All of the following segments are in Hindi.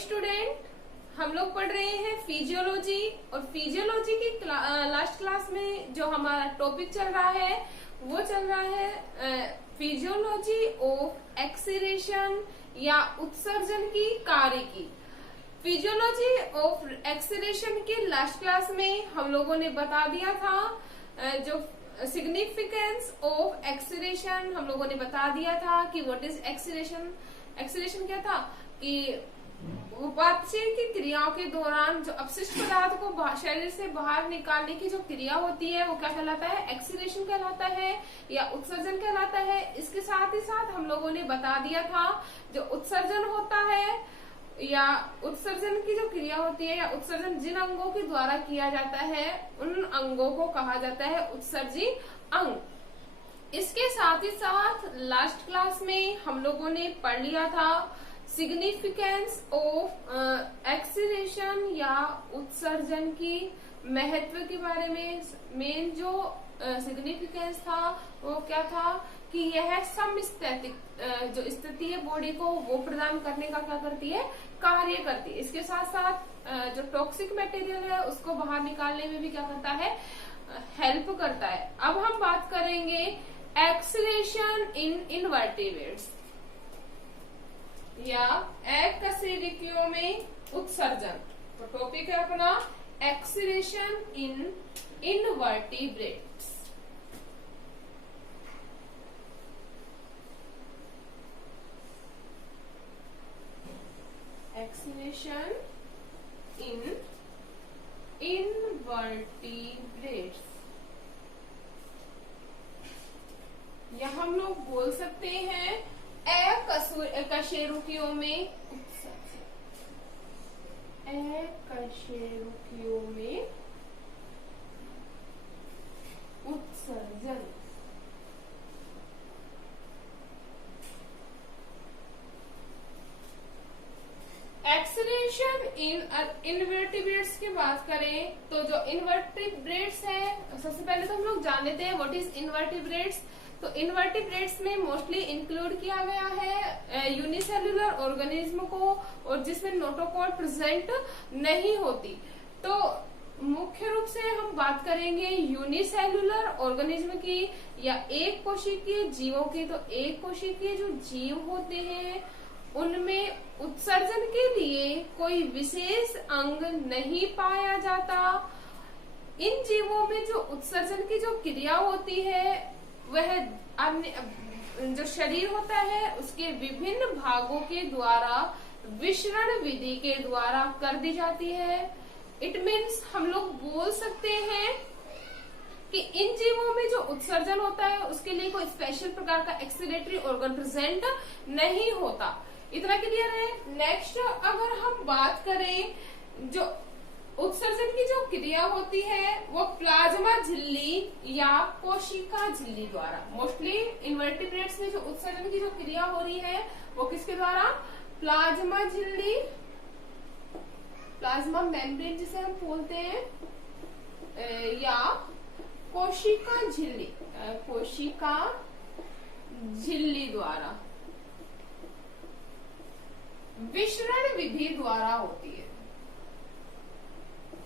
स्टूडेंट, हम लोग पढ़ रहे हैं फिजियोलॉजी। और फिजियोलॉजी की लास्ट क्लास में जो हमारा टॉपिक चल रहा है वो चल रहा है फिजियोलॉजी ऑफ एक्सीरेशन या उत्सर्जन की कार्य की। फिजियोलॉजी ऑफ एक्सीरेशन की लास्ट क्लास में हम लोगों ने बता दिया था जो सिग्निफिकेंस ऑफ एक्सीरेशन हम लोगों ने बता दिया था कि व्हाट इज एक्सीरेशन। एक्सीरेशन क्या था कि उपापचय की क्रियाओं के दौरान जो अपशिष्ट पदार्थ को शरीर से बाहर निकालने की जो क्रिया होती है वो क्या कहलाता है, एक्सीरेशन कहलाता है या उत्सर्जन कहलाता है। इसके साथ ही साथ हम लोगों ने बता दिया था जो उत्सर्जन होता है या उत्सर्जन की जो क्रिया होती है या उत्सर्जन जिन अंगों के द्वारा किया जाता है उन अंगों को कहा जाता है उत्सर्जी अंग। इसके साथ ही साथ लास्ट क्लास में हम लोगों ने पढ़ लिया था सिग्निफिकेंस ऑफ एक्सीरेशन या उत्सर्जन की महत्व के बारे में। मेन जो सिग्निफिकेंस था वो क्या था कि यह समस्थैतिक जो स्थिति है बॉडी को वो प्रदान करने का क्या करती है, कार्य करती है। इसके साथ साथ जो टॉक्सिक मटेरियल है उसको बाहर निकालने में भी क्या करता है, हेल्प करता है। अब हम बात करेंगे एक्सीरेशन इन इनवर्टिब्रेट्स या अकशेरुकियों में उत्सर्जन। तो टॉपिक है अपना एक्सीरेशन इन इनवर्टिब्रेट्स। एक्सीरेशन इन इनवर्टिब्रेट्स या हम लोग बोल सकते हैं अकशेरुकियों में उत्सर्जन। अकशेरुकियों में उत्सर्जन। एक्सीरेशन इन इनवर्टिब्रेट्स की बात करें तो जो इनवर्टिब्रेट्स है सबसे पहले तो हम लोग जान लेते हैं व्हाट इज इनवर्टिब्रेट्स। तो इनवर्टिब्रेट्स में मोस्टली इंक्लूड किया गया है यूनिसेल्युलर ऑर्गेनिज्म को और जिसमें नोटोकॉट प्रेजेंट नहीं होती। तो मुख्य रूप से हम बात करेंगे यूनिसेल्युलर ऑर्गेनिज्म की या एक कोशिकीय जीवों की। तो एक कोशिकीय जो जीव होते हैं उनमें उत्सर्जन के लिए कोई विशेष अंग नहीं पाया जाता। इन जीवों में जो उत्सर्जन की जो क्रिया होती है वह अन्य जो शरीर होता है उसके विभिन्न भागों के द्वारा विसरण विधि के द्वारा कर दी जाती है। इट मीन्स हम लोग बोल सकते हैं कि इन जीवों में जो उत्सर्जन होता है उसके लिए कोई स्पेशल प्रकार का एक्सीलेटरी ऑर्गन प्रेजेंट नहीं होता। इतना क्लियर है। नेक्स्ट अगर हम बात करें जो उत्सर्जन की जो क्रिया होती है वो प्लाज्मा झिल्ली या कोशिका झिल्ली द्वारा। मोस्टली इनवर्टिब्रेट्स में जो उत्सर्जन की जो क्रिया हो रही है वो किसके द्वारा, प्लाज्मा झिल्ली, प्लाज्मा मेम्ब्रेन जिसे हम बोलते हैं, या कोशिका झिल्ली, कोशिका झिल्ली द्वारा विसरण विधि द्वारा होती है।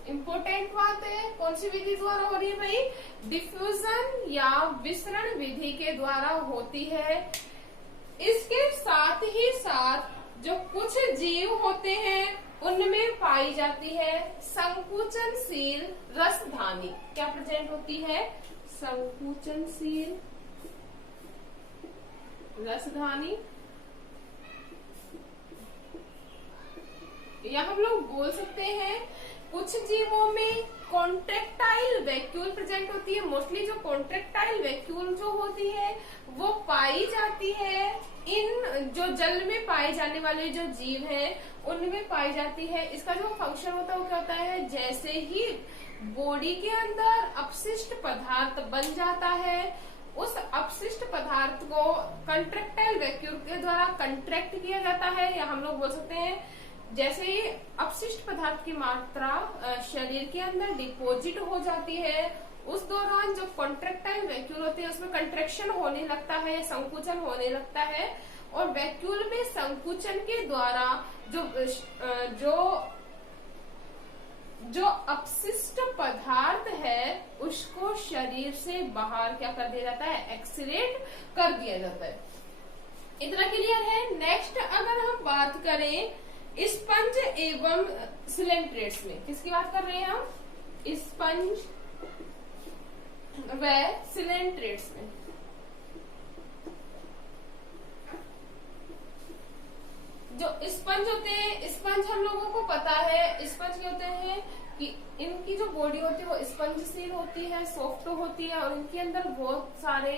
इंपॉर्टेंट बात है, कौन सी विधि द्वारा हो रही है भाई, डिफ्यूजन या विसरण विधि के द्वारा होती है। इसके साथ ही साथ जो कुछ जीव होते हैं उनमें पाई जाती है संकुचनशील रसधानी। क्या प्रेजेंट होती है, संकुचनशील रसधानी। या हम लोग बोल सकते हैं कुछ जीवों में कॉन्ट्रेक्टाइल वैक्यूल प्रेजेंट होती है। मोस्टली जो कॉन्ट्रेक्टाइल वैक्यूल जो होती है वो पाई जाती है इन जो जल में पाए जाने वाले जो जीव हैं उनमें पाई जाती है। इसका जो फंक्शन होता है वो क्या होता है, जैसे ही बॉडी के अंदर अपशिष्ट पदार्थ बन जाता है उस अपशिष्ट पदार्थ को कंट्रेक्टाइल वैक्यूल के द्वारा कंट्रैक्ट किया जाता है। या हम लोग बोल सकते हैं जैसे ही अपशिष्ट पदार्थ की मात्रा शरीर के अंदर डिपॉजिट हो जाती है उस दौरान जो कॉन्ट्रेक्टाइल वैक्यूल होते हैं उसमें कंट्रैक्शन होने लगता है, संकुचन होने लगता है और वैक्यूल में संकुचन के द्वारा जो अपशिष्ट पदार्थ है उसको शरीर से बाहर क्या कर दिया जाता है, एक्सलेट कर दिया जाता है। इतना क्लियर है। नेक्स्ट अगर हम बात करें स्पंज एवं सिलेंट्रेट्स में, किसकी बात कर रहे हैं हम, स्पंज व सिलेंट्रेट्स में। जो स्पंज होते हैं, स्पंज हम लोगों को पता है स्पंज क्या होते हैं कि इनकी जो बॉडी होती है वो स्पंजशील होती है, सॉफ्ट होती है और इनके अंदर बहुत सारे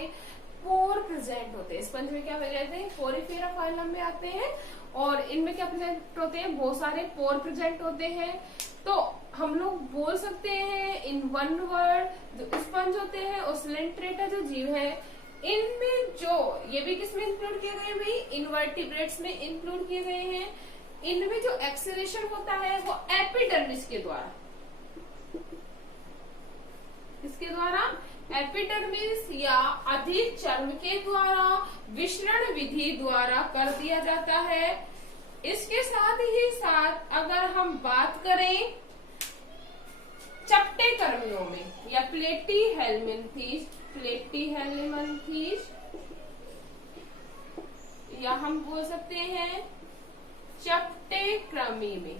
पोर प्रेजेंट होते हैं। स्पंज में क्या कहते हैं, पोरिफेरा फाइलम में आते हैं और इनमें क्या प्रेजेंट होते हैं, बहुत सारे पोर प्रेजेंट होते हैं। तो हम लोग बोल सकते हैं इन वन वर्ड जो स्पंज होते हैं और सिलेंट्रेटा जो जीव है इनमें जो, ये भी किसमें इंक्लूड किए गए भाई, इनवर्टिब्रेट्स में इंक्लूड किए गए हैं। इनमें जो एक्सेलेरेशन होता है वो एपिडर्मिस के द्वारा, इसके द्वारा एपिडर्मिस या अधिक चर्म के द्वारा विसरण विधि द्वारा कर दिया जाता है। इसके साथ ही साथ अगर हम बात करें चपटे कर्मियों में या प्लेटीहेल्मिन्थीस या हम बोल सकते हैं चपटे कृमि में,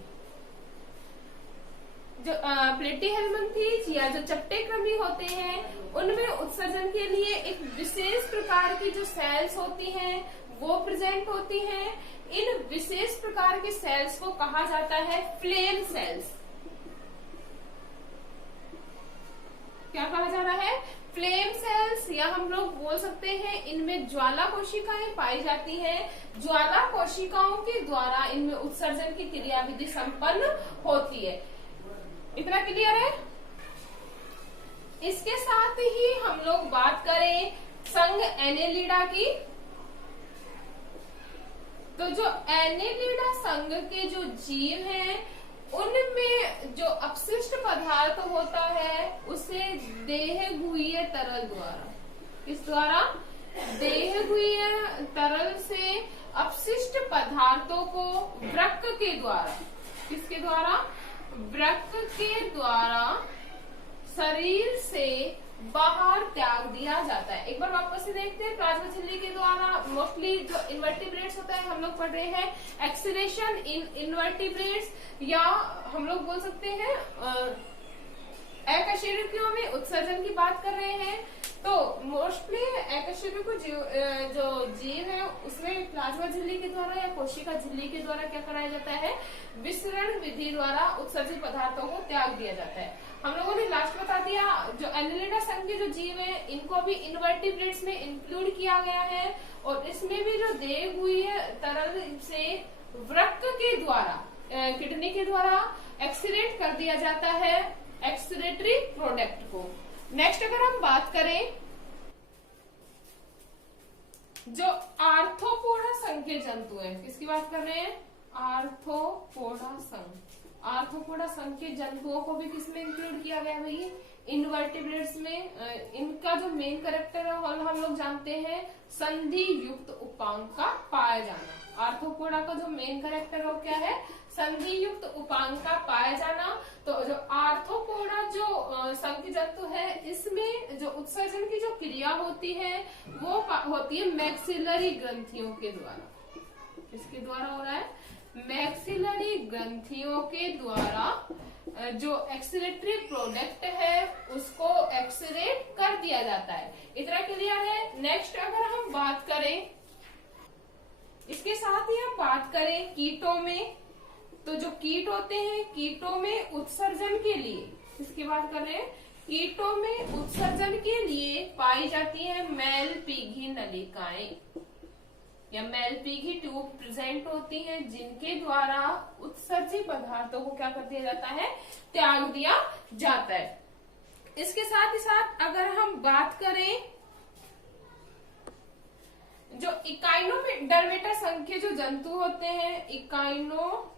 जो प्लेटीहेल्मिन्थीस या जो चपटे कृमि होते हैं उनमें उत्सर्जन के लिए एक विशेष प्रकार की जो सेल्स होती हैं वो प्रेजेंट होती हैं। इन विशेष प्रकार की सेल्स को कहा जाता है फ्लेम सेल्स। क्या कहा जा रहा है, फ्लेम सेल्स, या हम लोग बोल सकते हैं इनमें ज्वाला कोशिकाएं पाई जाती हैं। ज्वाला कोशिकाओं के द्वारा इनमें उत्सर्जन की क्रियाविधि संपन्न होती है। इतना क्लियर है। इसके साथ ही हम लोग बात करें संघ एनेलिडा की, तो जो एनेलिडा संघ के जो जीव हैं उनमें जो अपशिष्ट पदार्थ होता है उसे देहगुह्य तरल द्वारा, किस द्वारा, देहगुह्य तरल से अपशिष्ट पदार्थों को वृक्क के द्वारा, किसके द्वारा, वृक्क के द्वारा शरीर से बाहर त्याग दिया जाता है। एक बार वापस से देखते हैं, प्लाज्मा झिल्ली के द्वारा मोस्टली जो इनवर्टिब्रेट्स होता है हम लोग पढ़ रहे हैं एक्सीलेशन इन इनवर्टिब्रेट्स, या हम लोग बोल सकते हैं अकशेरुकियों में उत्सर्जन की बात कर रहे हैं। तो मोस्टली अकशेरुकी जो जीव है उसमें प्लाज्मा झिल्ली के द्वारा या कोशिका झिल्ली के द्वारा क्या कराया जाता है, विसरण विधि द्वारा उत्सर्जित पदार्थों को त्याग दिया जाता है। हम लोगों ने लास्ट बता दिया जो एनेलिडा संघ के जो जीव है इनको भी इनवर्टिब्रेट्स में इंक्लूड किया गया है और इसमें भी जो देहगुह्य तरल से वृक्क के द्वारा, किडनी के द्वारा एक्सीलेट कर दिया जाता है एक्सक्रीटरी प्रोडक्ट को। नेक्स्ट अगर हम बात करें जो आर्थ्रोपोडा संघ के जंतु हैं, किसकी बात कर रहे हैं, आर्थ्रोपोडा संघ। आर्थ्रोपोडा संघ के जंतुओं को भी किसमें इंक्लूड किया गया भाई, इनवर्टिब्रेट्स में। इनका जो मेन कैरेक्टर है हम लोग जानते हैं संधि युक्त उपांग का पाया जाना। आर्थ्रोपोडा का जो मेन कैरेक्टर है क्या है, संधि युक्त उपांग का पाया जाना। तो जो आर्थ्रोपोडा जो संघ जंतु है इसमें जो उत्सर्जन की जो क्रिया होती है वो होती है मैक्सिलरी ग्रंथियों के द्वारा। किसके द्वारा हो रहा है, मैक्सिलरी ग्रंथियों के द्वारा जो एक्सीलेटरी प्रोडक्ट है उसको एक्सीलेट कर दिया जाता है। इतना क्लियर है। नेक्स्ट अगर हम बात करें, इसके साथ ही हम बात करें कीटों में, तो जो कीट होते हैं कीटों में उत्सर्जन के लिए, इसकी बात कर रहे हैं, कीटों में उत्सर्जन के लिए पाई जाती है मैलपीघी नलिकाएं या मैलपीघी ट्यूब प्रेजेंट होती हैं जिनके द्वारा उत्सर्जित पदार्थों को क्या कर दिया जाता है, त्याग दिया जाता है। इसके साथ ही साथ अगर हम बात करें जो इकाइनोडर्मेटा संघ के जो जंतु होते हैं, इकाइनोडर्मेटा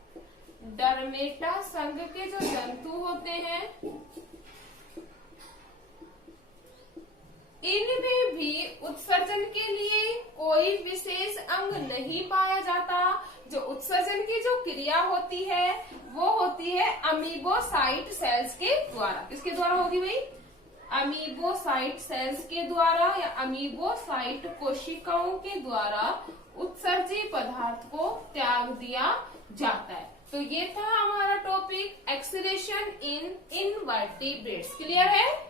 संघ के जो जंतु होते हैं इनमें भी उत्सर्जन के लिए कोई विशेष अंग नहीं पाया जाता। जो उत्सर्जन की जो क्रिया होती है वो होती है अमीबोसाइट सेल्स के द्वारा। किसके द्वारा होगी भाई? अमीबोसाइट सेल्स के द्वारा या अमीबोसाइट कोशिकाओं के द्वारा उत्सर्जी पदार्थ को त्याग दिया जाता है। तो ये था हमारा टॉपिक एक्सक्रीशन इन इनवर्टिब्रेट्स। क्लियर है?